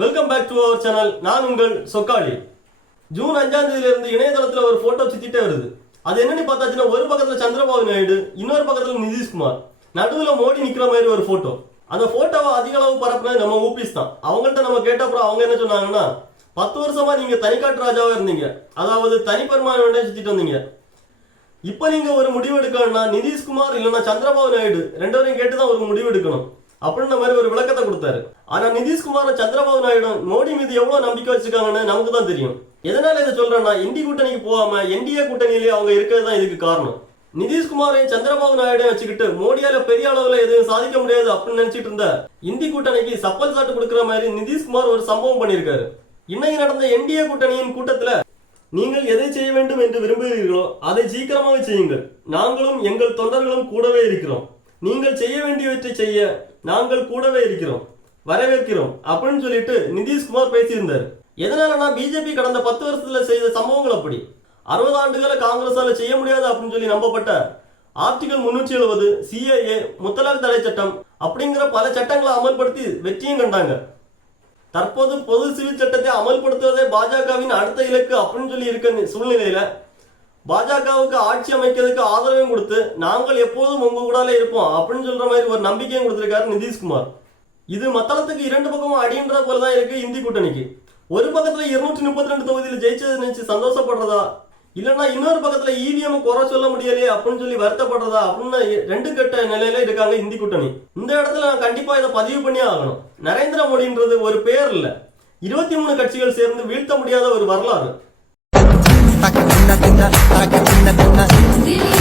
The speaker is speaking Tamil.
Welcome back to our channel நான் உங்கள் சொக்காளி. ஜூன் அஞ்சாம் தேதியில இருந்து இணையதளத்துல ஒரு போட்டோ சுத்திட்டே வருது. அது என்னன்னு பார்த்தாச்சுன்னா ஒரு பக்கத்துல சந்திரபாபு நாயுடு இன்னொரு பக்கத்துல நிதிஷ்குமார். நடுவுல மோடி நிக்கிற மாதிரி ஒரு போட்டோ அந்த போட்டோவை அதிக அளவு பரப்புனது நம்ம ஊபிஸ் தான். அவங்கள்ட்ட நம்ம கேட்ட அப்புறம் அவங்க என்ன சொன்னாங்கன்னா பத்து வருஷமா நீங்க தனிக்காட்டு ராஜாவா இருந்தீங்க. அதாவது தனிப்பெருமான சுத்திட்டு வந்தீங்க. இப்ப நீங்க ஒரு முடிவு எடுக்கணும்னா நிதிஷ்குமார் இல்லைன்னா சந்திரபாபு நாயுடு ரெண்டு பேரும் கேட்டு தான் ஒரு முடிவு எடுக்கணும். அப்படின்ற மாதிரி ஒரு விளக்கத்தை கொடுத்தாரு. ஆனா நிதிஷ்குமாரும் சந்திரபாபு நாயுடு மோடி மீது எவ்வளவு நம்பிக்கை வச்சிருக்காங்கன்னு நமக்கு தான் தெரியும். எதனால இதை சொல்றேன்னா இந்தி கூட்டணிக்கு போகாம என்டிஏ கூட்டணியிலேயே அவங்க இருக்கிறது தான் இதுக்கு காரணம். நிதிஷ்குமாரையும் சந்திரபாபு நாயுடையும் வச்சுக்கிட்டு மோடியால பெரிய அளவுல எதுவும் சாதிக்க முடியாது அப்படின்னு நினைச்சிட்டு இருந்த இந்தி கூட்டணிக்கு சப்பல் சாட்டு கொடுக்குற மாதிரி நிதிஷ்குமார் ஒரு சம்பவம் பண்ணியிருக்காரு. இன்னைக்கு நடந்த என்டிஏ கூட்டணியின் கூட்டத்துல நீங்கள் எதை செய்ய வேண்டும் என்று விரும்புகிறீர்களோ அதை சீக்கிரமாக செய்யுங்கள். நாங்களும் எங்கள் தொண்டர்களும் கூடவே இருக்கிறோம். நீங்கள் செய்ய வேண்டியவற்றை செய்ய நாங்கள் கூடவே இருக்கிறோம் வரவேற்கிறோம் அப்படின்னு சொல்லிட்டு நிதிஷ்குமார் பேசியிருந்தார். எதனாலனா பிஜேபி கடந்த பத்து வருஷத்துல செய்த சம்பவங்கள் அப்படி? அறுபது ஆண்டுகளை காங்கிரஸால செய்ய முடியாது அப்படின்னு சொல்லி நம்பப்பட்ட ஆர்டிகல் முன்னூற்றி எழுபது சிஏஏ முத்தலாக் தடை சட்டம் அப்படிங்கிற பல சட்டங்களை அமல்படுத்தி வெற்றியும் கண்டாங்க. தற்போது பொது சிவில் சட்டத்தை அமல்படுத்துவதே பாஜகவின் அடுத்த இலக்கு அப்படின்னு சொல்லி இருக்க சூழ்நிலையில பாஜகவுக்கு ஆட்சி அமைக்கிறதுக்கு ஆதரவையும் கொடுத்து நாங்கள் எப்போதும் உங்க கூடால இருப்போம் அப்படின்னு சொல்ற மாதிரி ஒரு நம்பிக்கையும் கொடுத்திருக்காரு நிதிஷ்குமார். இது மத்தளத்துக்கு இரண்டு பக்கமும் அடின்ற போல தான் இருக்கு இந்தி கூட்டணிக்கு. ஒரு பக்கத்துல இருநூற்றி முப்பத்தி ரெண்டு தொகுதியில் ஜெயிச்சது நினைச்சு சந்தோஷப்படுறதா? இல்லைன்னா இன்னொரு பக்கத்துல இவிஎம் குறை சொல்ல முடியலையே அப்படின்னு சொல்லி வருத்தப்படுறதா? அப்படின்னு ரெண்டு கட்ட நிலையில இருக்காங்க இந்தி கூட்டணி. இந்த இடத்துல நான் கண்டிப்பா இதை பதிவு பண்ணியே ஆகணும். நரேந்திர மோடின்றது ஒரு பேர் இல்ல. இருபத்தி மூணு கட்சிகள் சேர்ந்து வீழ்த்த முடியாத ஒரு வரலாறு. na na na